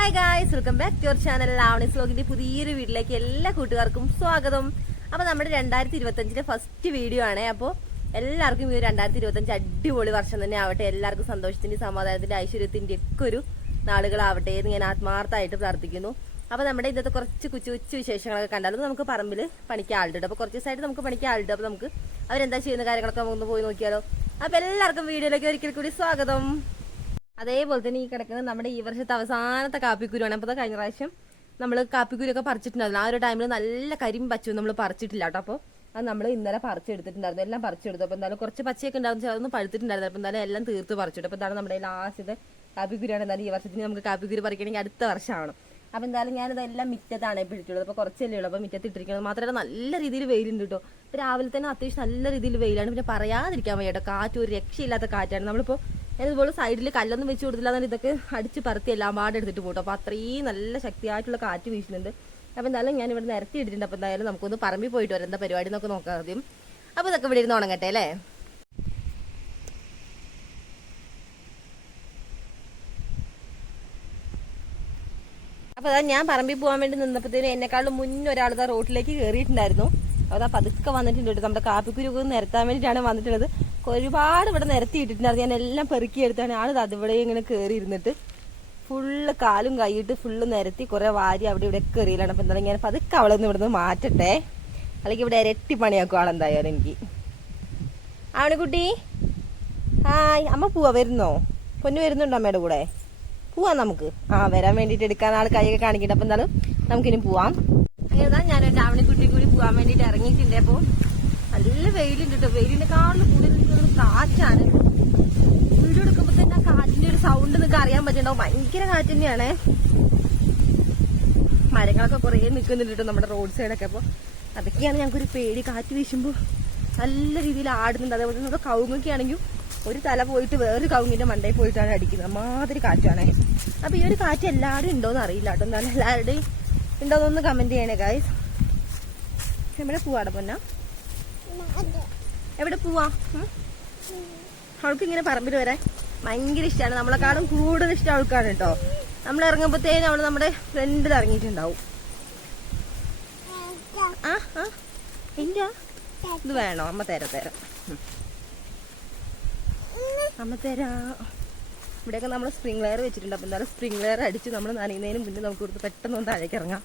Hi guys, welcome back to your channel Avani's വ്ലോഗിന്റെ പുതിയൊരു വീട്ടിലേക്ക് എല്ലാ കൂട്ടുകാർക്കും സ്വാഗതം. അപ്പോൾ നമ്മുടെ 2025 ഫസ്റ്റ് വീഡിയോ ആണ്. അപ്പോൾ എല്ലാവർക്കും ഈ 2025 അടിപൊളി വർഷം തന്നെ ആവട്ടെ. എല്ലാവർക്കും സന്തോഷത്തിന്റെ, സമാധാനത്തിന്റെ, ഐശ്വര്യത്തിന്റെ ഒക്കെ ഒരു നാളുകളാവട്ടെ എന്ന് ഞാൻ ആത്മാർത്ഥമായിട്ട് പ്രാർത്ഥിക്കുന്നു. അപ്പോൾ നമ്മുടെ ഇന്നത്തെ കുറച്ച് കൊച്ചു വിശേഷങ്ങളൊക്കെ കണ്ടാലും നമുക്ക് പറമ്പിൽ പണിക്ക് ആളുണ്ട്. അപ്പോൾ കുറച്ച് ദിവസമായിട്ട് നമുക്ക് പണിക്ക് ആളുണ്ട്. അപ്പോൾ നമുക്ക് അവരെന്താ ചെയ്യുന്ന കാര്യങ്ങളൊക്കെ നമുക്ക് പോയി നോക്കിയാലോ. അപ്പോൾ എല്ലാവർക്കും വീഡിയോയിലേക്ക് ഒരിക്കൽ കൂടി സ്വാഗതം. അതേപോലെ തന്നെ ഈ കിടക്കുന്നത് നമ്മുടെ ഈ വർഷത്തെ അവസാനത്തെ കാപ്പിക്കുരുവാണ്. അപ്പോൾ കഴിഞ്ഞ പ്രാവശ്യം നമ്മൾ കാപ്പിക്കുരുക്കെ പറിച്ചിട്ടുണ്ടായിരുന്നു. ആ ഒരു ടൈമിൽ നല്ല കരിമ്പ് പച്ചു നമ്മൾ പറിച്ചിട്ടില്ല കേട്ടോ. അപ്പോൾ അത് നമ്മൾ ഇന്നലെ പറിച്ചെടുത്തിട്ടുണ്ടായിരുന്നു. എല്ലാം പറിച്ചെടുത്തു. അപ്പോൾ എന്തായാലും കുറച്ച് പച്ചയൊക്കെ ഉണ്ടായിരുന്നു, അതൊന്നും പഴുത്തിട്ടുണ്ടായിരുന്നു. അപ്പോൾ എന്തായാലും എല്ലാം തീർത്ത് പറിച്ചിട്ടു. അപ്പോൾ എന്താണ് നമ്മുടെ ലാസ്റ്റത്തെ കാപ്പിക്കുരുവാണ്. എന്തായാലും ഈ വർഷത്തിന് നമുക്ക് കാപ്പിക്കുരു പറിക്കണമെങ്കിൽ അടുത്ത വർഷമാണ്. അപ്പോൾ എന്തായാലും ഞാനിതെല്ലാം മിറ്റത്താണ് ഇട്ടിട്ടുള്ളത്. അപ്പോൾ കുറച്ചല്ലേ ഉള്ളൂ. അപ്പോൾ മിറ്റത്ത് ഇട്ടിരിക്കുന്നത് മാത്രമല്ല നല്ല രീതിയിൽ വെയിലുണ്ട് കേട്ടോ. ഇപ്പോൾ രാവിലെ തന്നെ അത്യാവശ്യം നല്ല രീതിയിൽ വെയിലാണ്. പിന്നെ പറയാതിരിക്കാൻ വയ്യ കേട്ടോ. കാറ്റ് ഒരു രക്ഷയില്ലാത്ത കാറ്റാണ്. നമ്മളിപ്പോൾ അതുപോലെ സൈഡിൽ കല്ലൊന്നും വെച്ച് കൊടുത്തില്ല എന്നാൽ ഇതൊക്കെ അടിച്ച് പറത്തി എല്ലാം പാടെടുത്തിട്ട് പോട്ടോ. അപ്പോൾ അത്രയും നല്ല ശക്തിയായിട്ടുള്ള കാറ്റ് വീശുന്നുണ്ട്. അപ്പോൾ എന്തായാലും ഞാൻ ഇവിടെ നിരത്തി ഇട്ടിട്ടുണ്ട്. അപ്പോൾ എന്തായാലും നമുക്കൊന്ന് പറമ്പിൽ പോയിട്ട് വരാം. എന്താ പരിപാടി എന്നൊക്കെ നോക്കാം ആദ്യം. അപ്പോൾ ഇതൊക്കെ ഇവിടെ ഇരുന്ന് ഉണങ്ങട്ടെ അല്ലേ. അപ്പോൾ അതാ ഞാൻ പറമ്പിൽ പോകാൻ വേണ്ടി നിന്നപ്പോഴത്തേനും എന്നെക്കാളും മുന്നേ ഒരാൾ റോട്ടിലേക്ക് കയറിയിട്ടുണ്ടായിരുന്നു. അതാ പതുക്കെ വന്നിട്ടുണ്ട് കേട്ടോ. നമ്മുടെ കാപ്പിക്കുരു നിരത്താൻ വേണ്ടിയിട്ടാണ് വന്നിട്ടുള്ളത്. ഒരുപാട് ഇവിടെ നിരത്തിയിട്ടിട്ടുണ്ടായിരുന്നു. ഞാൻ എല്ലാം പെറുക്കിയെടുത്താണ്. ആൾ അതിവിടെ ഇങ്ങനെ കയറി ഇരുന്നിട്ട് ഫുള്ള് കാലും കൈയിട്ട് ഫുള്ള് നിരത്തി കുറെ വാരി അവിടെ ഇവിടെ കയറിയില്ലാണ്. അപ്പം എന്തായാലും ഞാൻ പതുക്കെ അവളെ ഒന്ന് ഇവിടുന്ന് മാറ്റട്ടെ, അല്ലെങ്കിൽ ഇവിടെ ഇരട്ടി പണിയാക്കും ആളെന്തായാലും എനിക്ക്. ആവണിക്കുട്ടി ഹായ്. അമ്മ പോവാ, വരുന്നോ? പൊന്നു വരുന്നുണ്ടോ അമ്മയുടെ കൂടെ? പോവാം നമുക്ക്. വരാൻ വേണ്ടിയിട്ട് എടുക്കാൻ ആൾ കൈയൊക്കെ കാണിക്കട്ടെ. അപ്പം എന്തായാലും നമുക്കിനി പോവാം. അങ്ങനെ ഞാൻ എൻ്റെ ആവണിക്കുട്ടി കൂടി പോകാൻ വേണ്ടിയിട്ട് ഇറങ്ങിയിട്ടുണ്ട്. അപ്പോൾ നല്ല വെയിലുണ്ട് കേട്ടോ. വെയിലിനെക്കാളും കൂടുതൽ കാറ്റാണ്. വീഡിയോ എടുക്കുമ്പോൾ തന്നെ ആ കാറ്റിന്റെ ഒരു സൗണ്ട് നിങ്ങൾക്ക് അറിയാൻ പറ്റുന്നുണ്ടാവും. ഭയങ്കര കാറ്റ് തന്നെയാണ്. മരങ്ങളൊക്കെ കുറേ നിൽക്കുന്നുണ്ട് കേട്ടോ നമ്മുടെ റോഡ് സൈഡൊക്കെ. അപ്പോൾ അതൊക്കെയാണ് ഞങ്ങൾക്കൊരു പേടി. കാറ്റ് വീശുമ്പോൾ നല്ല രീതിയിൽ ആടുന്നുണ്ട്. അതേപോലെ നമ്മുടെ കവുങ്ങൊക്കെ ആണെങ്കിൽ ഒരു തല പോയിട്ട് വേറൊരു കവുങ്ങിന്റെ മണ്ടയിൽ പോയിട്ടാണ് അടിക്കുന്നത്. മാതിരി കാറ്റാണ്. അപ്പൊ ഈ ഒരു കാറ്റ് എല്ലാവരും ഉണ്ടോന്ന് അറിയില്ല കേട്ടോ. എന്നാലും എല്ലാവരുടെയും ഉണ്ടോന്നൊന്ന് കമന്റ് ചെയ്യണേ ഗായ്സ്. എവിടെ പോവാടെ പൊന്ന? എവിടെ പോവാ? അവൾക്ക് ഇങ്ങനെ പറമ്പിൽ വരാൻ ഭയങ്കര ഇഷ്ടമാണ്. നമ്മളെക്കാളും കൂടുതൽ ഇഷ്ടം അവൾക്കാണ് കേട്ടോ. നമ്മൾ ഇറങ്ങുമ്പോഴത്തേനും അവള് നമ്മുടെ ഫ്രണ്ടിൽ ഇറങ്ങിയിട്ടുണ്ടാവും. ഇല്ല ഇത് വേണോ? അമ്മ തരാം അമ്മ തരാ. ഇവിടെയൊക്കെ നമ്മൾ സ്പ്രിംഗ് ലെയർ വെച്ചിട്ടുണ്ട്. അപ്പം എന്തായാലും സ്പ്രിംഗ് ലെയർ അടിച്ച് നമ്മൾ നനയുന്നതിന് മുന്നേ നമുക്ക് ഇവിടുത്തെ പെട്ടെന്ന് ഒന്ന് താഴേക്ക് ഇറങ്ങാം.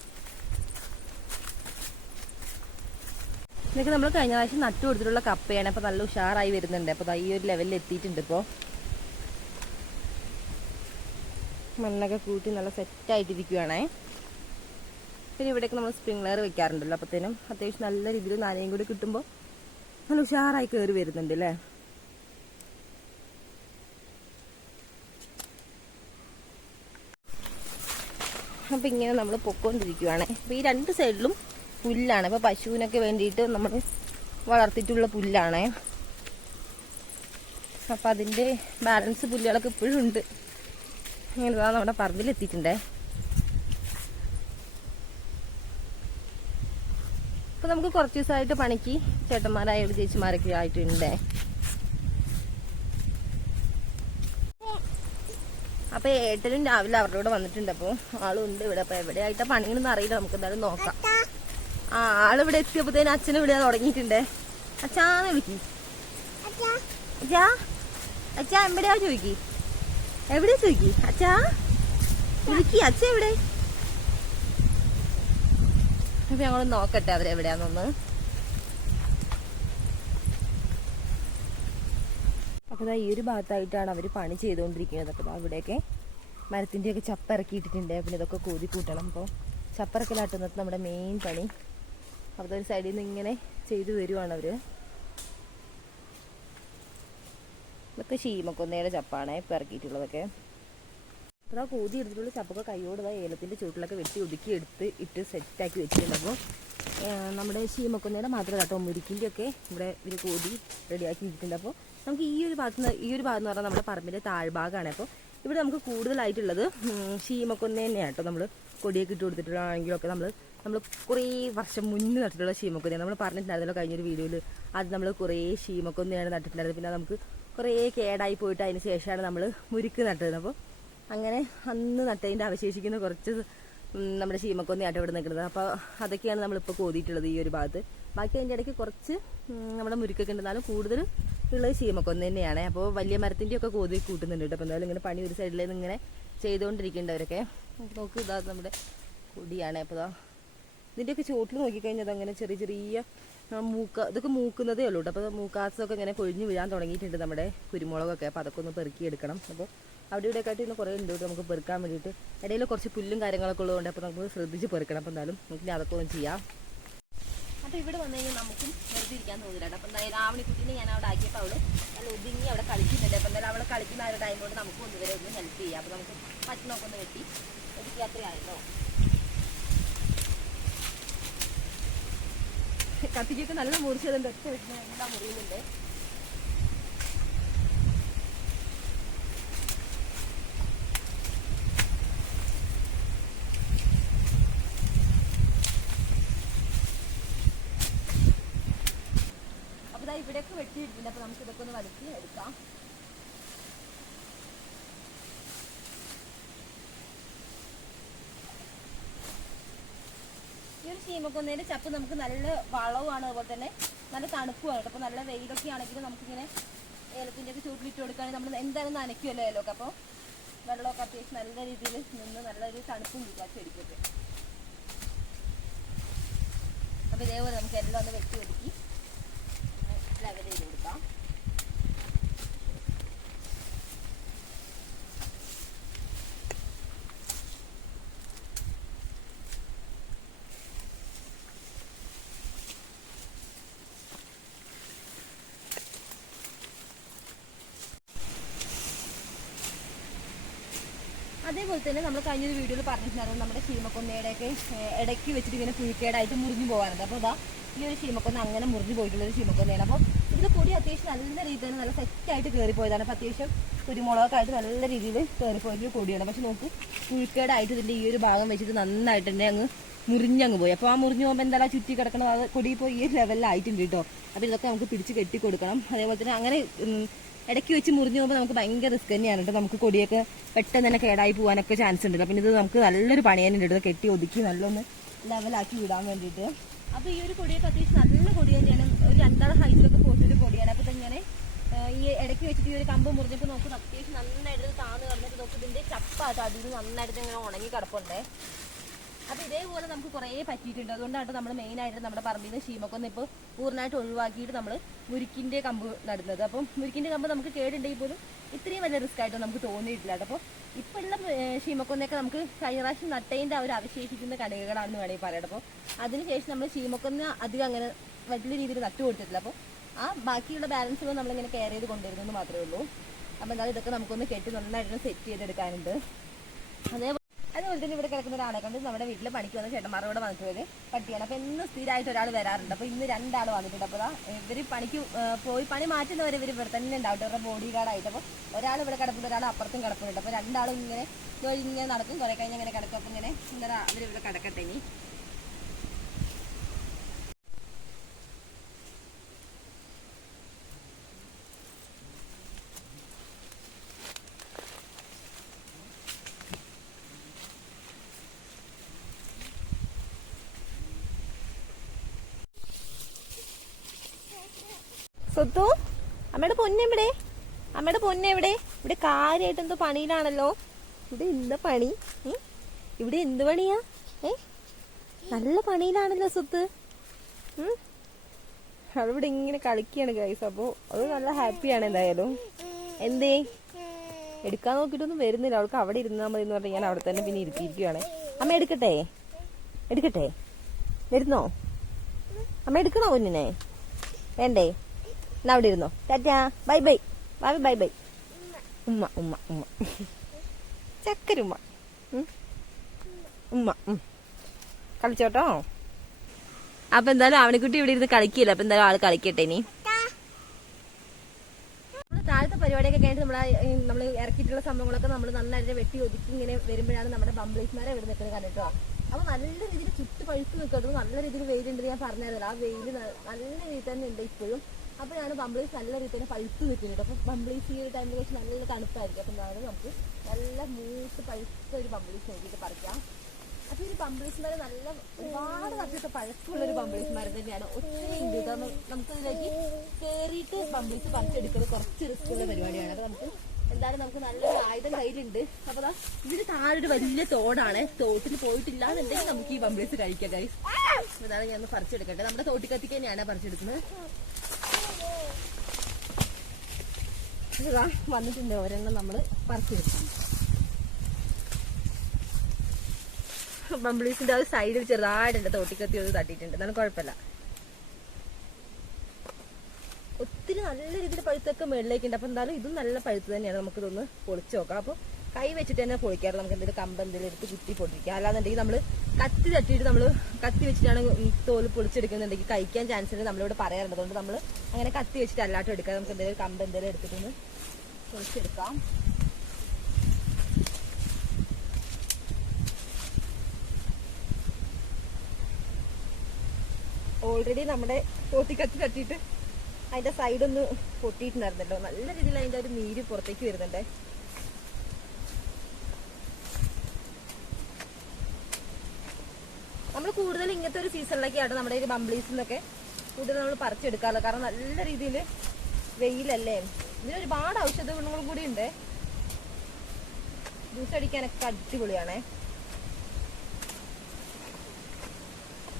ഇതൊക്കെ നമ്മൾ കഴിഞ്ഞ പ്രാവശ്യം നട്ടു കൊടുത്തിട്ടുള്ള കപ്പയാണ്. അപ്പോൾ നല്ല ഉഷാറായി വരുന്നുണ്ട്. അപ്പോൾ ഈ ഒരു ലെവലിൽ എത്തിയിട്ടുണ്ട്. ഇപ്പോൾ മണ്ണൊക്കെ കൂട്ടി നല്ല സെറ്റായിട്ടിരിക്കുകയാണേ. പിന്നെ ഇവിടെയൊക്കെ നമ്മൾ സ്പ്രിംഗ് ലെയർ വെക്കാറുണ്ടല്ലോ. അപ്പോഴത്തേനും അത്യാവശ്യം നല്ല രീതിയിൽ നനയും കൂടി കിട്ടുമ്പോൾ നല്ല ഉഷാറായി കയറി വരുന്നുണ്ട് അല്ലേ. അപ്പം ഇങ്ങനെ നമ്മൾ പൊക്കോണ്ടിരിക്കുകയാണ്. അപ്പോൾ ഈ രണ്ട് സൈഡിലും പുല്ലാണ്. അപ്പോൾ പശുവിനൊക്കെ വേണ്ടിയിട്ട് നമ്മൾ വളർത്തിയിട്ടുള്ള പുല്ലാണ്. അപ്പം അതിൻ്റെ ബാലൻസ് പുല്ലുകളൊക്കെ ഇപ്പോഴും ഉണ്ട്. ഇങ്ങനെ നമ്മുടെ പറമ്പിലെത്തിയിട്ടുണ്ടേ. അപ്പോൾ നമുക്ക് കുറച്ച് ദിവസമായിട്ട് പണിക്ക് ചേട്ടന്മാരായ ചേച്ചിമാരൊക്കെ ആയിട്ടുണ്ട്. അപ്പോൾ ഏട്ടനും രാവിലെ അവരുടെ കൂടെ വന്നിട്ടുണ്ട്. അപ്പോൾ ആളുണ്ട് ഇവിടെ. അപ്പോൾ എവിടെയായിട്ടാ പണികളൊന്നും അറിയില്ല. നമുക്ക് എന്തായാലും നോക്കാം. ആളിവിടെ എത്തിയപ്പോഴത്തേനും അച്ഛനും ഇവിടെ തുടങ്ങിയിട്ടുണ്ടേ. അച്ഛാന്ന് വിളിക്കി. അച്ഛാ എവിടെയാ ചോദിക്കി? എവിടെയാ ചോദിക്കി? അച്ഛാ വിളിക്കി. അച്ഛ എവിടെ? അപ്പൊ ഞങ്ങളൊന്ന് നോക്കട്ടെ അവരെവിടെയാന്നൊന്ന്. അപ്പോൾ ഈ ഒരു ഭാഗത്തായിട്ടാണ് അവർ പണി ചെയ്തുകൊണ്ടിരിക്കുന്നത്. അപ്പോൾ അവിടെയൊക്കെ മരത്തിൻ്റെയൊക്കെ ചപ്പ ഇറക്കിയിട്ടിട്ടുണ്ട്. പിന്നെ ഇതൊക്കെ കോതി കൂട്ടണം. അപ്പോൾ ചപ്പറക്കലാട്ടുന്നത് നമ്മുടെ മെയിൻ പണി. അപ്പോൾ ഒരു സൈഡിൽ നിന്ന് ഇങ്ങനെ ചെയ്തു വരുവാണ് അവർ. ഇതൊക്കെ ശീമക്കൊന്നയുടെ ചപ്പാണ് ഇപ്പോൾ ഇറക്കിയിട്ടുള്ളതൊക്കെ. അപ്പോൾ ആ കോതി എടുത്തിട്ടുള്ള ചപ്പൊക്കെ കൈയോട് ഏലത്തിൻ്റെ ചുവട്ടിലൊക്കെ വെട്ടി ഒതുക്കി ഇട്ട് സെറ്റാക്കി വെച്ചിട്ടുണ്ട്. അപ്പോൾ നമ്മുടെ ശീമക്കൊന്നയുടെ മാത്രമല്ല കേട്ടോ, മുരിക്കിൻ്റെ ഒക്കെ ഇവിടെ ഇവർ കോതി റെഡിയാക്കി ഇട്ടിട്ടുണ്ട്. അപ്പോൾ നമുക്ക് ഈ ഒരു ഭാഗത്ത് എന്ന് പറഞ്ഞാൽ നമ്മുടെ പറമ്പിൻ്റെ താഴ്ഭാഗമാണ്. അപ്പോൾ ഇവിടെ നമുക്ക് കൂടുതലായിട്ടുള്ളത് ശീമക്കൊന്ന തന്നെയാണ് കേട്ടോ. നമ്മൾ കൊടിയൊക്കെ ഇട്ട് കൊടുത്തിട്ടുള്ളതാണെങ്കിലൊക്കെ നമ്മൾ കുറേ വർഷം മുന്നേ നട്ടിട്ടുള്ള ശീമക്കൊന്നയാണ്. നമ്മൾ പറഞ്ഞിട്ടുണ്ടായിരുന്നല്ലോ കഴിഞ്ഞൊരു വീഡിയോയിൽ. അത് നമ്മൾ കുറേ ശീമക്കൊന്നയാണ് നട്ടിട്ടുണ്ടായിരുന്നത്. പിന്നെ നമുക്ക് കുറേ കേടായി പോയിട്ട് അതിന് ശേഷമാണ് നമ്മൾ മുരിക്ക് നട്ടത്. അപ്പോൾ അങ്ങനെ അന്ന് നട്ടതിൻ്റെ അവശേഷിക്കുന്ന കുറച്ച് നമ്മുടെ ശീമക്കൊന്നയായിട്ട് ഇവിടെ നിൽക്കുന്നത്. അപ്പോൾ അതൊക്കെയാണ് നമ്മളിപ്പോൾ കോതിയിട്ടുള്ളത് ഈ ഒരു ഭാഗത്ത്. ബാക്കി അതിൻ്റെ ഇടയ്ക്ക് കുറച്ച് നമ്മുടെ മുരുക്കൊക്കെ ഉണ്ടെന്നാലും കൂടുതൽ ഉള്ളത് ശീമക്കൊന്ന തന്നെയാണ്. അപ്പോൾ വലിയ മരത്തിൻ്റെ ഒക്കെ കോതി കൂട്ടുന്നുണ്ട് കേട്ടോ. അപ്പോൾ എന്തായാലും ഇങ്ങനെ പണി ഒരു സൈഡിൽ നിന്ന് ഇങ്ങനെ ചെയ്തുകൊണ്ടിരിക്കേണ്ടവരൊക്കെ നോക്ക്. ഇതാ നമ്മുടെ കൊടിയാണ്. അപ്പോൾ ഇതാ ഇതിൻ്റെയൊക്കെ ചോട്ടിൽ നോക്കിക്കഴിഞ്ഞാൽ അതങ്ങനെ ചെറിയ ചെറിയ ഇതൊക്കെ മൂക്കുന്നതേ ഉള്ളൂ കേട്ടോ. അപ്പോൾ മൂക്കാസൊക്കെ ഇങ്ങനെ കൊഴിഞ്ഞ് വീഴാൻ തുടങ്ങിയിട്ടുണ്ട് നമ്മുടെ കുരുമുളകൊക്കെ. അപ്പോൾ അതൊക്കെ ഒന്ന് പെറുക്കിയെടുക്കണം. അപ്പോൾ അവിടെ ഇവിടെ ആയിട്ട് ഇന്ന് കുറേ ഉണ്ട് നമുക്ക് പെറുക്കാൻ വേണ്ടിയിട്ട്. ഇടയിൽ കുറച്ച് പുല്ലും കാര്യങ്ങളൊക്കെ ഉള്ളതുകൊണ്ട് അപ്പോൾ നമുക്ക് ശ്രദ്ധിച്ച് പെറുക്കണം. അപ്പോൾ എന്തായാലും നമുക്ക് അതൊക്കെ ഒന്ന് ചെയ്യാം. അപ്പോൾ ഇവിടെ വന്നു കഴിഞ്ഞാൽ നമുക്കും വെറുതെ ഇരിക്കാൻ തോന്നില്ല. അപ്പോൾ എന്തായാലും ആവണിക്കുട്ടീനെ ഞാൻ അവിടെ ആക്കിയപ്പോൾ അവൾ നല്ല ഒതുങ്ങി അവിടെ കളിക്കുന്നുണ്ട്. അപ്പോൾ എന്തായാലും അവിടെ കളിക്കുന്ന ആ ഒരു ടൈം കൊണ്ട് നമുക്ക് ഒന്നുവരെ ഒന്ന് ഹെൽപ്പ് ചെയ്യാം. അപ്പോൾ നമുക്ക് പറ്റുന്നൊക്കെ ഒന്ന് വെട്ടി ഒതുക്കി അത്രയാണല്ലോ. കത്തിക്കൊക്കെ നല്ല മുറിച്ചതുണ്ട്. ഒറ്റ വെച്ചിട്ട് എല്ലാം മുറിയുന്നുണ്ട്. ഇവിടെയൊക്കെ വെട്ടിയിട്ടുണ്ട്. അപ്പോൾ നമുക്ക് ഇതൊക്കെ ഒന്ന് വലിച്ച് എടുക്കാം. ഈ ഒരു ശീമക്കൊന്നേൻ്റെ ചപ്പ് നമുക്ക് നല്ല വളവുമാണ്, അതുപോലെ തന്നെ നല്ല തണുപ്പുമാണ്. അപ്പോൾ നല്ല വെയിലൊക്കെ ആണെങ്കിലും നമുക്കിങ്ങനെ ഏലത്തിൻ്റെ ഒക്കെ ചൂട്ടിലിട്ട് കൊടുക്കുകയാണെങ്കിൽ നമ്മൾ എന്തായാലും നനയ്ക്കുമല്ലോ ഏലമൊക്കെ. അപ്പോൾ വെള്ളമൊക്കെ അത്യാവശ്യം നല്ല രീതിയിൽ നിന്ന് നല്ലൊരു തണുപ്പും കിട്ടും ചെടിക്കൊക്കെ. അപ്പോൾ ഇതേപോലെ നമുക്ക് എല്ലാം ഒന്ന് വെട്ടി ഒതുക്കി ലെവൽ ചെയ്ത് കൊടുക്കാം. അതേപോലെ തന്നെ നമ്മൾ കഴിഞ്ഞൊരു വീഡിയോയിൽ പറഞ്ഞിട്ടുണ്ടായിരുന്നു നമ്മുടെ ശീമക്കൊന്നയുടെയൊക്കെ ഇടയ്ക്ക് വെച്ചിട്ട് ഇങ്ങനെ പുഴുക്കേടായിട്ട് മുറിഞ്ഞു പോകാറുണ്ട്. അപ്പോൾ അതാ ഈ ഒരു ശീമക്കൊന്ന അങ്ങനെ മുറിഞ്ഞു പോയിട്ടുള്ളൊരു ശീമക്കൊന്നയാണ്. അപ്പോൾ ഇതിൽ പൊടി അത്യാവശ്യം നല്ല രീതിയിൽ നല്ല സെറ്റായിട്ട് കയറിപ്പോയതാണ്. അപ്പോൾ അത്യാവശ്യം കുരുമുളകൊക്കെ ആയിട്ട് നല്ല രീതിയിൽ കയറിപ്പോയൊരു പൊടിയാണ്. പക്ഷെ നോക്കൂ, പുഴുക്കേടായിട്ട് ഇതിൻ്റെ ഈ ഒരു ഭാഗം വെച്ചിട്ട് നന്നായിട്ട് തന്നെ അങ്ങ് മുറിഞ്ഞങ്ങ് പോയി. അപ്പോൾ ആ മുറിഞ്ഞു പോകുമ്പോൾ എന്തായാലും ചുറ്റി കിടക്കണം. അത് കൊടി ഇപ്പോൾ ഈ ലെവലിലായിട്ടുണ്ട് കേട്ടോ. അപ്പോൾ ഇതൊക്കെ നമുക്ക് പിടിച്ച് കെട്ടി കൊടുക്കണം. അതേപോലെ തന്നെ അങ്ങനെ ഇടയ്ക്ക് വെച്ച് മുറിഞ്ഞു പോകുമ്പോൾ നമുക്ക് ഭയങ്കര റിസ്ക് തന്നെയാണ് കേട്ടോ. നമുക്ക് കൊടിയൊക്കെ പെട്ടെന്ന് തന്നെ കേടായി പോകാനൊക്കെ ചാൻസ് ഉണ്ട്. പിന്നെ ഇത് നമുക്ക് നല്ലൊരു പണി തന്നെ ഉണ്ട് കെട്ടി ഒതുക്കി നല്ലൊന്ന് ലെവലാക്കി വിടാൻ വേണ്ടിയിട്ട്. അപ്പോൾ ഈ ഒരു കൊടിയൊക്കെ അത്യാവശ്യം നല്ല കൊടി തന്നെയാണ്. ഒരു 2 ആൾ ഹൈറ്റിലൊക്കെ പോയിട്ടൊരു കൊടിയാണ്. അപ്പോൾ ഇതിങ്ങനെ ഈ ഇടയ്ക്ക് വെച്ചിട്ട് ഈ ഒരു കമ്പ് മുറിഞ്ഞപ്പോൾ നോക്കുന്നത് അത്യാവശ്യം നന്നായിട്ട് താന്ന് കിടന്നിട്ട് നോക്കും. ഇതിൻ്റെ ചപ്പാട്ടോ അതിൽ നന്നായിട്ട് ഇങ്ങനെ ഉണങ്ങി കിടപ്പുണ്ടേ. അപ്പോൾ ഇതേപോലെ നമുക്ക് കുറേ പറ്റിയിട്ടുണ്ട്. അതുകൊണ്ടാണ് നമ്മൾ മെയിനായിട്ട് നമ്മുടെ പറമ്പിൽ നിന്ന് ശീമക്കൊന്ന ഇപ്പോൾ പൂർണ്ണമായിട്ട് ഒഴിവാക്കിയിട്ട് നമ്മൾ മുരിക്കിൻ്റെ കമ്പ് നടുന്നത്. അപ്പം മുരിക്കിൻ്റെ കമ്പ് നമുക്ക് കേടുണ്ടെങ്കിൽ പോലും ഇത്രയും വലിയ റിസ്ക് ആയിട്ട് നമുക്ക് തോന്നിയിട്ടില്ല. അപ്പോൾ ഇപ്പോൾ ഉള്ള ശീമക്കൊന്നയൊക്കെ നമുക്ക് കഴിഞ്ഞ പ്രാവശ്യം നട്ടതിൻ്റെ ഒരു അവശേഷിക്കുന്ന കണികകളാണെന്ന് വേണമെങ്കിൽ പറയാം. അപ്പോൾ അതിനുശേഷം നമ്മൾ ശീമക്കൊന്ന അധികം അങ്ങനെ വലിയ രീതിയിൽ നട്ടു കൊടുത്തിട്ടില്ല. അപ്പോൾ ആ ബാക്കിയുള്ള ബാലൻസുകൾ നമ്മളിങ്ങനെ കെയർ ചെയ്ത് കൊണ്ടുവരുന്നെന്ന് മാത്രമേ ഉള്ളൂ. അപ്പോൾ എന്തായാലും ഇതൊക്കെ നമുക്കൊന്ന് കെട്ടി നന്നായിട്ട് സെറ്റ് ചെയ്തെടുക്കാനുണ്ട്. അതുപോലെ തന്നെ ഇവിടെ കിടക്കുന്ന ഒരാളെ കണ്ട് നമ്മുടെ വീട്ടിൽ പണിക്ക് വന്ന ചേട്ടന്മാരോട് വന്നിട്ട് പട്ടിയാണ്. അപ്പോൾ ഇന്ന് സ്ഥിരമായിട്ട് ഒരാൾ വരാറുണ്ട്. അപ്പോൾ ഇന്ന് 2 ആൾ വന്നിട്ടുണ്ട്. അപ്പോൾ ഇവർ പണിക്ക് പോയി പണി മാറ്റുന്നവരെ ഇവർ ഇവിടെ തന്നെ ഉണ്ടാവും ഇവരുടെ ബോഡി ഗാർഡായിട്ട്. അപ്പോൾ ഒരാൾ ഇവിടെ കിടപ്പുണ്ട്, ഒരാൾ അപ്പുറത്തും കിടപ്പുണ്ട്. അപ്പോൾ 2 ആളും ഇങ്ങനെ നടക്കും. കുറേ കഴിഞ്ഞ് ഇങ്ങനെ കിടക്കും. അപ്പോൾ ഇങ്ങനെ അവരിവിടെ കിടക്കട്ടെ. ഇനി സ്വത്തു, അമ്മയുടെ പൊന്നെവിടെ? അമ്മയുടെ പൊന്നെവിടെ? ഇവിടെ കാര്യമായിട്ട് എന്തോ പണിയിലാണല്ലോ. ഇവിടെ എന്താ പണി? ഇവിടെ എന്ത് പണിയാ? നല്ല പണിയിലാണല്ലോ സ്വത്ത്. അവളിവിടെ ഇങ്ങനെ കളിക്കുകയാണ് ഗൈസ്. അപ്പോൾ അത് നല്ല ഹാപ്പിയാണ് എന്തായാലും. എന്തേ എടുക്കാൻ നോക്കിയിട്ടൊന്നും വരുന്നില്ല. അവൾക്ക് അവിടെ ഇരുന്നാൽ മതി എന്ന് പറഞ്ഞാൽ ഞാൻ അവിടെ തന്നെ പിന്നെ ഇരുത്തിയിരിക്കുകയാണ്. അമ്മ എടുക്കട്ടെ? എടുക്കട്ടെ? വരുന്നോ? അമ്മ എടുക്കണോ പൊന്നിനെ? വേണ്ടേ? എന്നാ അവിടെ ഇരുന്നോ. Tata, bye by. ഭാവി ബൈ ബൈ. ഉമ്മ ഉമ്മ ഉമ്മ ചക്കരുമ്മ ഉമ്മ കളിച്ചോട്ടോ. അപ്പൊ എന്തായാലും ആവണിക്കുട്ടി ഇവിടെ ഇരുന്ന് കളിക്കില്ല. അപ്പൊ എന്തായാലും ആള് കളിക്കട്ടെ. ഇനി താഴത്തെ പരിപാടിയൊക്കെ കഴിഞ്ഞിട്ട് നമ്മൾ ഇറക്കിയിട്ടുള്ള സംഭവങ്ങളൊക്കെ നമ്മൾ നന്നായിട്ട് വെട്ടി ഒതുക്കി ഇങ്ങനെ വരുമ്പോഴാണ് നമ്മുടെ ബംബ്ലീസ്മാരെ ഇവിടെ നിൽക്കുന്നത് കണ്ടിട്ടോ. അപ്പൊ നല്ല രീതിയിൽ ചുറ്റ് പഴുത്ത് നിൽക്കുന്നത് നല്ല രീതിയിൽ വെയിലുണ്ട്. ഞാൻ പറഞ്ഞായിരുന്നല്ലോ, ആ വെയിൽ നല്ല രീതിയിൽ തന്നെ ഉണ്ട് ഇപ്പോഴും. അപ്പോഴാണ് ബംബ്ലീസ് നല്ല രീതിയിൽ പഴുത്ത് നിൽക്കുന്നത്. അപ്പം ബംബ്ലീസ് ഈ ഒരു ടൈമിൽ വെച്ച് നല്ല തണുപ്പായിരിക്കും. അപ്പം എന്താണ് നമുക്ക് നല്ല മൂത്ത് പഴുത്ത ഒരു ബംബ്ലീസ് നോക്കിയിട്ട് പറിക്കാം. അപ്പോൾ ഒരു ബംബ്ലീസ് മരം നല്ല ഒരുപാട് വർഷത്തെ പഴക്കമുള്ളൊരു ബംബ്ലീസ് മരം തന്നെയാണ്. ഒത്തിരി ഉണ്ട് കേട്ടോ. നമുക്കതിലേക്ക് കയറിയിട്ട് ബംബ്ലീസ് പറിച്ചെടുക്കുന്നത് കുറച്ച് റിസ്ക് ഉള്ള പരിപാടിയാണ്. അപ്പോൾ നമുക്ക് എന്തായാലും നമുക്ക് നല്ലൊരു ആയുധം കയ്യിലുണ്ട്. അപ്പോൾ അതാ ഇതിന് താഴെ ഒരു വലിയ തോടാണ്. തോട്ടിൽ പോയിട്ടില്ല എന്നുണ്ടെങ്കിൽ നമുക്ക് ഈ ബംബ്ലീസ് കഴിക്കാം ഗൈസ്. അതാണ് ഞാൻ പറിച്ചെടുക്കട്ടെ. നമ്മുടെ തോട്ടിക്കത്തിക്ക് തന്നെയാണ് പറിച്ചെടുക്കുന്നത്. വന്നിട്ടുണ്ട് ഒരെണ്ണം നമ്മൾ പറിച്ചെടുക്കാം. ബംബ്ലീസിന്റെ ആ സൈഡിൽ ചെറുതായിട്ടുണ്ട് തോട്ടിക്കത്തി ഒന്ന് തട്ടിയിട്ടുണ്ട്. എന്നാലും കുഴപ്പമില്ല. ഒത്തിരി നല്ല രീതിയിൽ പഴുത്തൊക്കെ മുകളിലേക്കുണ്ട്. അപ്പൊ എന്തായാലും ഇതും നല്ല പഴുത്ത് തന്നെയാണ്. നമുക്കിതൊന്ന് പൊളിച്ച് നോക്കാം. അപ്പൊ കൈ വെച്ചിട്ട് തന്നെ പൊളിക്കാറ്. നമുക്ക് എന്തെങ്കിലും കമ്പ് എന്തെങ്കിലും എടുത്ത് കുത്തി പൊട്ടിക്കുക. അല്ലാന്നുണ്ടെങ്കിൽ നമ്മൾ കത്തി തട്ടിയിട്ട് നമ്മൾ കത്തി വെച്ചിട്ടാണ് തോല് പൊളിച്ചെടുക്കുന്നുണ്ടെങ്കിൽ കഴിക്കാൻ ചാൻസ് ഉണ്ട്. നമ്മളിവിടെ പറയാറുണ്ട്. അതുകൊണ്ട് നമ്മൾ അങ്ങനെ കത്തി വെച്ചിട്ട് അല്ലാട്ടും എടുക്കാം. നമുക്ക് എന്തെങ്കിലും കമ്പ് എന്തെങ്കിലും എടുത്തിട്ടൊന്ന് പൊളിച്ചെടുക്കാം. ഓൾറെഡി നമ്മുടെ തോട്ടിക്കത്തി തട്ടിയിട്ട് അതിന്റെ സൈഡൊന്ന് പൊട്ടിയിട്ടുണ്ടായിരുന്നല്ലോ. നല്ല രീതിയിൽ അതിന്റെ ഒരു നീര് പുറത്തേക്ക് വരുന്നുണ്ടേ. നമ്മൾ കൂടുതൽ ഇങ്ങനത്തെ ഒരു സീസണിലൊക്കെയാണ് നമ്മുടെ ഈ ബംബ്ലീസിന്നൊക്കെ കൂടുതൽ നമ്മൾ പറിച്ചെടുക്കാറുള്ളത്. കാരണം നല്ല രീതിയിൽ വെയിലല്ലേ. ഇതിന് ഒരുപാട് ഔഷധ ഗുണങ്ങളും കൂടി ഉണ്ട്. ജ്യൂസ് അടിക്കാനൊക്കെ അടിപൊളിയാണേ.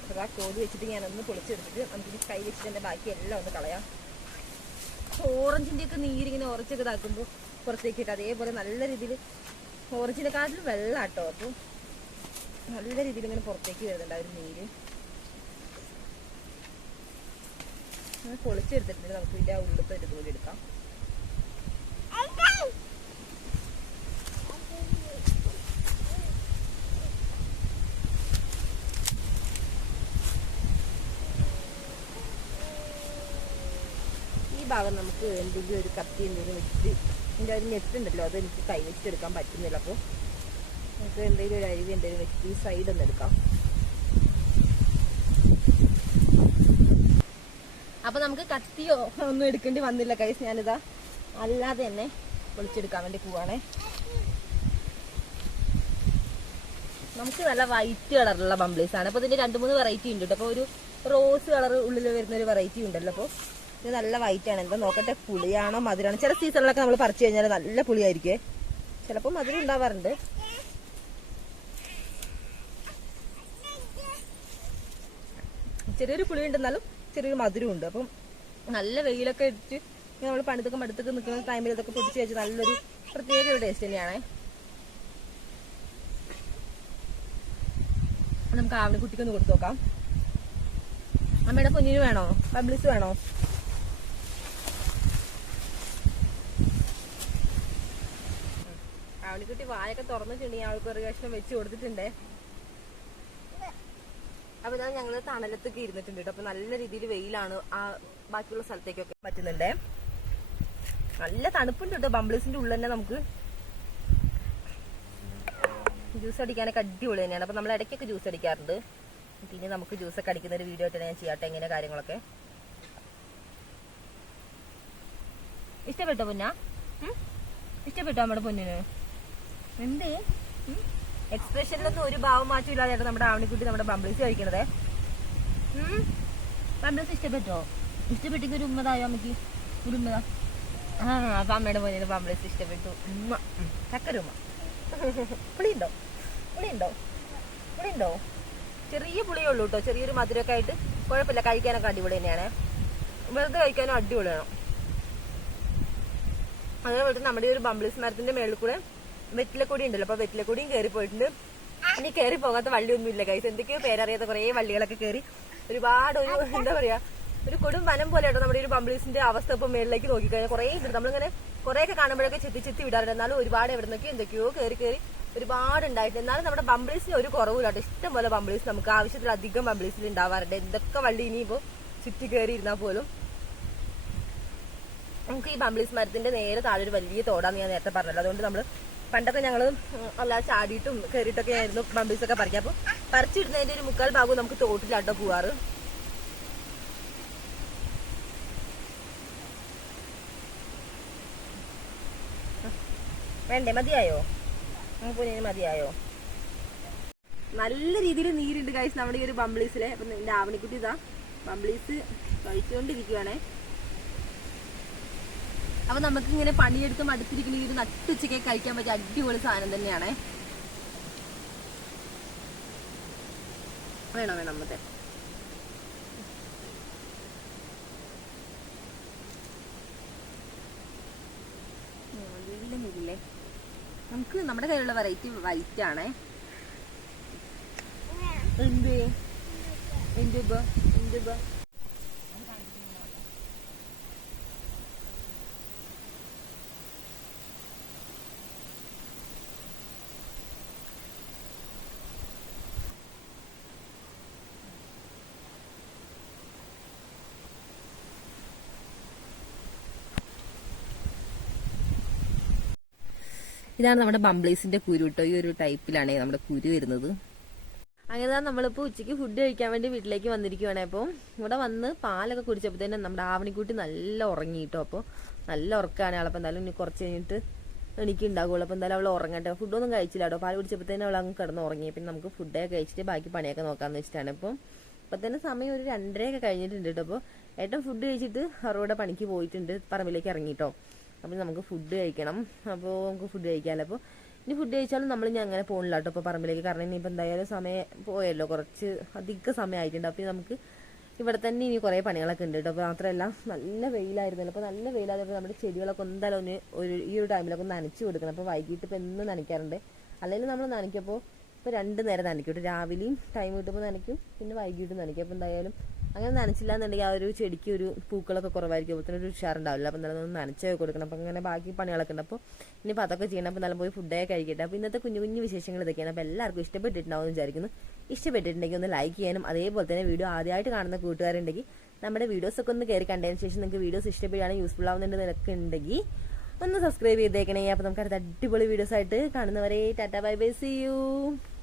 അതാ കോല് വെച്ചിട്ട് ഞാനൊന്ന് പൊളിച്ചെടുത്തിട്ട് നമുക്ക് കൈ വെച്ചിട്ട് എൻ്റെ ബാക്കി എല്ലാം ഒന്ന് കളയാം. ഓറഞ്ചിന്റെ ഒക്കെ നീരിങ്ങനെ ഉറച്ചൊക്കെ ഇതാക്കുമ്പോൾ പുറത്തേക്ക് ഇട്ട് അതേപോലെ നല്ല രീതിയിൽ ഓറഞ്ചിനെക്കാട്ടിലും വെള്ളാട്ടോ. അപ്പോൾ നല്ല രീതിയിൽ ഇങ്ങനെ പുറത്തേക്ക് വരുന്നുണ്ട് ആ ഒരു നീര്. പൊളിച്ചെടുത്തിട്ടുണ്ട്. നമുക്ക് ഇതിന്റെ ഉള്ളിലത്തെ ഒരു തോല് എടുക്കാം. ഭാഗം നമുക്ക് എന്തെങ്കിലും ഒരു കത്തി എന്തെങ്കിലും വെച്ചിട്ട് ഇതിൻ്റെ ഒരു നെറ്റുണ്ടല്ലോ അത് എനിക്ക് കൈ വെച്ചെടുക്കാൻ പറ്റുന്നില്ല. അപ്പോൾ നമുക്ക് എന്തെങ്കിലും ഒരു അരിവ് എന്തെങ്കിലും വെച്ചിട്ട് ഈ സൈഡ് ഒന്ന് എടുക്കാം. അപ്പോൾ നമുക്ക് കത്തിയോ ഒന്നും എടുക്കേണ്ടി വന്നില്ല കൈസ്. ഞാനിതാ അല്ലാതെ തന്നെ പൊളിച്ചെടുക്കാൻ വേണ്ടി പോവാണേ. നമുക്ക് നല്ല വൈറ്റ് കളറുള്ള ബംബ്ലീസ് ആണ്. അപ്പോൾ ഇതിൻ്റെ 2-3 വെറൈറ്റി ഉണ്ട് കേട്ടോ. അപ്പോൾ ഒരു റോസ് കളർ ഉള്ളിൽ വരുന്ന ഒരു വെറൈറ്റി ഉണ്ടല്ലോ. അപ്പോൾ ഇത് നല്ല വൈറ്റ് ആണ്. എന്താ നോക്കട്ടെ, പുളിയാണോ മധുരമാണോ? ചില സീസണിലൊക്കെ നമ്മൾ പറിച്ചു കഴിഞ്ഞാൽ നല്ല പുളിയായിരിക്കേ. ചിലപ്പോൾ മധുരം ഉണ്ടാവാറുണ്ട്. ചെറിയൊരു പുളി ഉണ്ടെന്നാലും ചെറിയൊരു മധുരം ഉണ്ട്. അപ്പം നല്ല വെയിലൊക്കെ ഇട്ട് നമ്മൾ പണിതൊക്കെ മടുത്തൊക്കെ നിൽക്കുന്ന ടൈമിൽ ഇതൊക്കെ പൊടിച്ച് വെച്ച് നല്ലൊരു പ്രത്യേക ഒരു ടേസ്റ്റ് തന്നെയാണേ. നമുക്ക് ആവണിക്കുട്ടിക്കൊന്ന് കൊടുത്തു നോക്കാം. അമ്മയുടെ കുഞ്ഞിന് വേണോ ബംബ്ലീസ് വേണോ? ആവണിക്കുട്ടി വായൊക്കെ തുറന്നിട്ടുണ്ട്. ആൾക്ക് ഒരു കഷ്ണം വെച്ച് കൊടുത്തിട്ടുണ്ടേ. അപ്പൊ ഇതാ ഞങ്ങള് തണലത്തൊക്കെ ഇരുന്നിട്ടുണ്ട് കേട്ടോ. അപ്പൊ നല്ല രീതിയിൽ വെയിലാണ്. ആ ബാക്കിയുള്ള സ്ഥലത്തേക്കൊക്കെ പറ്റുന്നുണ്ടേ. നല്ല തണുപ്പുണ്ട് കേട്ടോ. ബംബ്ലീസിന്റെ ഉള്ളിൽ തന്നെ നമുക്ക് ജ്യൂസ് അടിക്കാനൊക്കെ അടിപൊളി തന്നെയാണ്. അപ്പൊ നമ്മൾ ഇടയ്ക്കൊക്കെ ജ്യൂസ് അടിക്കാറുണ്ട്. പിന്നെ നമുക്ക് ജ്യൂസൊക്കെ അടിക്കുന്ന ഒരു വീഡിയോ ആയിട്ട് ഞാൻ ചെയ്യാട്ടെ എങ്ങനെ കാര്യങ്ങളൊക്കെ. ഇഷ്ടപ്പെട്ടോ പൊന്ന? ഇഷ്ടപ്പെട്ടോ നമ്മുടെ പൊന്നിന്? എന്തേ എക്സ്പ്രഷനിലൊന്നും ഒരു ഭാവം മാറ്റം ഇല്ലാതെ നമ്മുടെ ആവണിക്കുട്ടി നമ്മുടെ ബംബ്ലീസ് കഴിക്കണതേ. ബംബ്ലീസ് ഇഷ്ടപ്പെട്ടോ? ഇഷ്ടപ്പെട്ടെങ്കിൽ ഒരു ഉമ്മതായോ അമ്മക്ക്? ഒരു ഉമ്മതാ. അപ്പൊ അമ്മയുടെ പൊന്നിന് ബംബ്ലീസ് ഇഷ്ടപ്പെട്ടു. ഉമ്മ ചക്കര ഉമ്മ. പുളിയുണ്ടോ? പുളിയുണ്ടോ? പുളിയുണ്ടോ? ചെറിയ പുളിയേ ഉള്ളൂ കേട്ടോ. ചെറിയൊരു മധുരമൊക്കെ ആയിട്ട് കുഴപ്പമില്ല. കഴിക്കാനൊക്കെ അടിപൊളി തന്നെയാണ്. വെറുതെ കഴിക്കാനും അടിപൊളിയാണ്. അതേപോലെ നമ്മുടെ ഒരു ബംബ്ലീസ് മരത്തിന്റെ മേളിൽ കൂടെ വെറ്റിലക്കൊടി ഉണ്ടല്ലോ. അപ്പൊ വെറ്റിലക്കൊടിയും കയറി പോയിട്ടുണ്ട്. ഇനി കയറി പോകാത്ത വള്ളിയൊന്നും ഇല്ല കൈസ്. എന്തൊക്കെയോ പേരറിയാത്ത കുറെ വള്ളികളൊക്കെ കയറി ഒരുപാട് ഒരു എന്താ പറയാ ഒരു കൊടും വനം പോലെ കേട്ടോ നമ്മുടെ ഒരു ബംബ്ലീസിന്റെ അവസ്ഥ. ഇപ്പൊ മേളിലേക്ക് നോക്കിക്കഴിഞ്ഞാൽ കുറെ ഉണ്ട്. നമ്മളിങ്ങനെ കുറെയൊക്കെ കാണുമ്പോഴൊക്കെ ചെത്തി വിടാറുണ്ട്. എന്നാലും ഒരുപാട് എവിടെ നിന്നൊക്കെ എന്തൊക്കെയോ കയറി ഒരുപാട് ഉണ്ടായിട്ട്. എന്നാലും നമ്മുടെ ബംബ്ലീസിന് ഒരു കുറവില്ല കേട്ടോ. ഇഷ്ടം പോലെ ബംബ്ലീസ് നമുക്ക് ആവശ്യത്തിലധികം ബംബ്ലീസിൽ ഉണ്ടാവാറുണ്ട്. എന്തൊക്കെ വള്ളി ഇനിയിപ്പോ ചുറ്റി കയറി ഇരുന്നാൽ പോലും നമുക്ക് ഈ ബംബ്ലീസ് മരത്തിന്റെ നേരെ താഴെ ഒരു വലിയ തോടാന്ന് ഞാൻ നേരത്തെ പറഞ്ഞല്ലോ. അതുകൊണ്ട് നമ്മൾ പണ്ടൊക്കെ ഞങ്ങള് അല്ലാതെ ചാടിയിട്ടും കയറിയിട്ടൊക്കെ ആയിരുന്നു ബംബ്ലീസ് ഒക്കെ പറിക്കാം. അപ്പൊ പറിച്ചിടുന്നതിന്റെ ഒരു 3/4 ഭാഗവും നമുക്ക് തോട്ടിലാട്ടോ പോവാറ്. വേണ്ടേ? മതിയായോ? പൂനെ മതിയായോ? നല്ല രീതിയിൽ നീരുണ്ട് ഗൈസ് നമ്മുടെ ഈ ഒരു ബംബ്ലീസിലെ. അപ്പൊ എന്റെ ആവണിക്കുട്ടി ഇതാ ബംബ്ലീസ് കഴിച്ചുകൊണ്ടിരിക്കുവാണേ. അപ്പൊ നമുക്ക് ഇങ്ങനെ പണിയെടുത്ത് മടുത്തിരിക്കുന്ന ഈ ഒരു നട്ടുച്ചയ്ക്ക് കഴിക്കാൻ പറ്റിയ അടിപൊളി സാധനം തന്നെയാണേ. വേണോ? മറ്റേ ില്ലേ നമുക്ക് നമ്മുടെ കയ്യിലുള്ള വെറൈറ്റി വൈറ്റ് ആണേ. ഇതാണ് നമ്മുടെ ബംബ്ലീസിന്റെ കുരു കേട്ടോ. ഈ ഒരു ടൈപ്പിലാണ് നമ്മുടെ കുരു വരുന്നത്. അങ്ങനെ നമ്മളിപ്പോ ഉച്ചയ്ക്ക് ഫുഡ് കഴിക്കാൻ വേണ്ടി വീട്ടിലേക്ക് വന്നിരിക്കുവാണ്. അപ്പോൾ ഇവിടെ വന്ന് പാലൊക്കെ കുടിച്ചപ്പോഴത്തേനും നമ്മുടെ ആവണിക്കുട്ടി നല്ല ഉറങ്ങി കേട്ടോ. അപ്പോൾ നല്ല ഉറക്കാണ് ആളപ്പോൾ. എന്തായാലും ഇനി കുറച്ച് കഴിഞ്ഞിട്ട് എനിക്ക് ഉണ്ടാകുള്ളൂ. അപ്പോൾ എന്തായാലും അവൾ ഉറങ്ങട്ടെ. ഫുഡൊന്നും കഴിച്ചില്ല കേട്ടോ. പാൽ കുടിച്ചപ്പോഴത്തേനും അവൾ അങ്ങ് കിടന്ന് ഉറങ്ങി. പിന്നെ നമുക്ക് ഫുഡൊക്കെ കഴിച്ചിട്ട് ബാക്കി പണിയൊക്കെ നോക്കാമെന്ന് വെച്ചിട്ടാണ്. ഇപ്പം തന്നെ സമയം ഒരു 2:30 കഴിഞ്ഞിട്ടുണ്ട് കേട്ടോ. അപ്പോൾ ഏട്ടൻ ഫുഡ് കഴിച്ചിട്ട് അവരുടെ പണിക്ക് പോയിട്ടുണ്ട്, പറമ്പിലേക്ക് ഇറങ്ങിട്ടോ. അപ്പോൾ നമുക്ക് ഫുഡ് കഴിക്കണം. അപ്പോൾ നമുക്ക് ഫുഡ് കഴിക്കാമല്ലോ. അപ്പോൾ ഇനി ഫുഡ് കഴിച്ചാലും നമ്മൾ ഇനി അങ്ങനെ പോകണില്ല കേട്ടോ ഇപ്പോൾ പറമ്പിലേക്ക്. കാരണം ഇനിയിപ്പോൾ എന്തായാലും സമയം പോയല്ലോ, കുറച്ച് അധിക സമയം ആയിട്ടുണ്ട്. അപ്പോൾ നമുക്ക് ഇവിടെ തന്നെ ഇനി കുറേ പണികളൊക്കെ ഉണ്ട് കേട്ടോ. അപ്പോൾ മാത്രമല്ല നല്ല വെയിലായിരുന്നല്ലോ. അപ്പോൾ നല്ല വെയിലായപ്പോൾ നമ്മുടെ ചെടികളൊക്കെ എന്തായാലും ഈ ഒരു ടൈമിലൊക്കെ നനച്ച് കൊടുക്കണം. അപ്പോൾ വൈകിട്ട് ഇപ്പോൾ എന്നും നനയ്ക്കാറുണ്ട്. അല്ലെങ്കിൽ നമ്മൾ നനയ്ക്കപ്പോൾ ഇപ്പോൾ 2 നേരം നനയ്ക്കും കേട്ടോ. രാവിലെയും ടൈം കിട്ടുമ്പോൾ നനയ്ക്കും, പിന്നെ വൈകിട്ടും നനയ്ക്കും. അപ്പോൾ എന്തായാലും അങ്ങനെ നനച്ചില്ല എന്നുണ്ടെങ്കിൽ ആ ഒരു ചെടിക്ക് ഒരു പൂക്കളൊക്കെ കുറവായിരിക്കും. അപ്പോൾ തന്നെ ഒരു ഉഷാറുണ്ടാവില്ല. അപ്പോൾ എന്തായാലും ഒന്ന് നനച്ചൊക്കെ കൊടുക്കണം. അപ്പോൾ അങ്ങനെ ബാക്കി പണികളൊക്കെ ഉണ്ട്. അപ്പോൾ ഇനിയിപ്പോൾ അതൊക്കെ ചെയ്യണം. അപ്പോൾ നല്ല പോയി ഫുഡൊക്കെ കഴിക്കട്ടെ. അപ്പോൾ ഇന്നത്തെ കുഞ്ഞു കുഞ്ഞു വിശേഷങ്ങൾ ഇതൊക്കെയാണ്. അപ്പോൾ എല്ലാവർക്കും ഇഷ്ടപ്പെട്ടിട്ടുണ്ടാവും എന്ന് വിചാരിക്കുന്നു. ഇഷ്ടപ്പെട്ടിട്ടുണ്ടെങ്കിൽ ഒന്ന് ലൈക്ക് ചെയ്യാനും അതേപോലെ തന്നെ വീഡിയോ ആദ്യമായിട്ട് കാണുന്ന കൂട്ടുകാരുണ്ടെങ്കിൽ നമ്മുടെ വീഡിയോസൊക്കെ ഒന്ന് കയറി കണ്ടതിന് ശേഷം നിങ്ങൾക്ക് വീഡിയോസ് ഇഷ്ടപ്പെടുകയാണ്, യൂസ്ഫുൾ ആവുന്നുണ്ട് നിനക്ക് ഉണ്ടെങ്കിൽ ഒന്ന് സബ്സ്ക്രൈബ് ചെയ്തേക്കണേ. അപ്പോൾ നമുക്ക് അടുത്ത അടിപൊളി വീഡിയോസ് ആയിട്ട് കാണുന്നവരെ tata bye bye, see U.